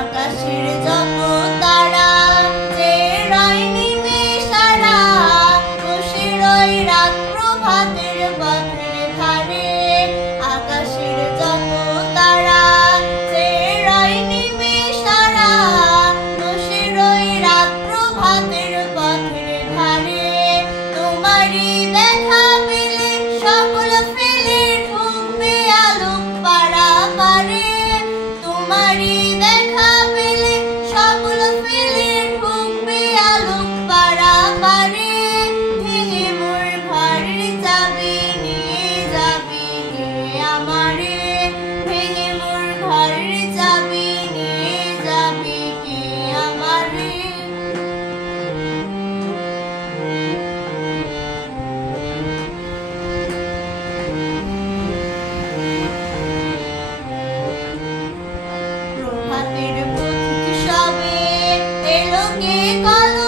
আকাশের যত তারা যে রয় নিমেষারা বসে রয় রাত প্রভাতের পথের ধারে। আকাশের যত তারা যে রয় নিমেষারা বসে রয় রাত প্রভাতের পথের ধারে। তোমারই দেখা পেলে সকল ফেলে ঢুকবে আলোক পারাপারে। তোমারই দেখা পেলে সকল ফেলে ঢুকবে আলোক পারাপারে। ভেঙে মোর ঘরের চাবি নিয়ে যাবি কে আমারে। ভেঙে মোর ঘরের চাবি নিয়ে যাবি কে আমারে। প্রভাতের পথিক সবে এলো কে কল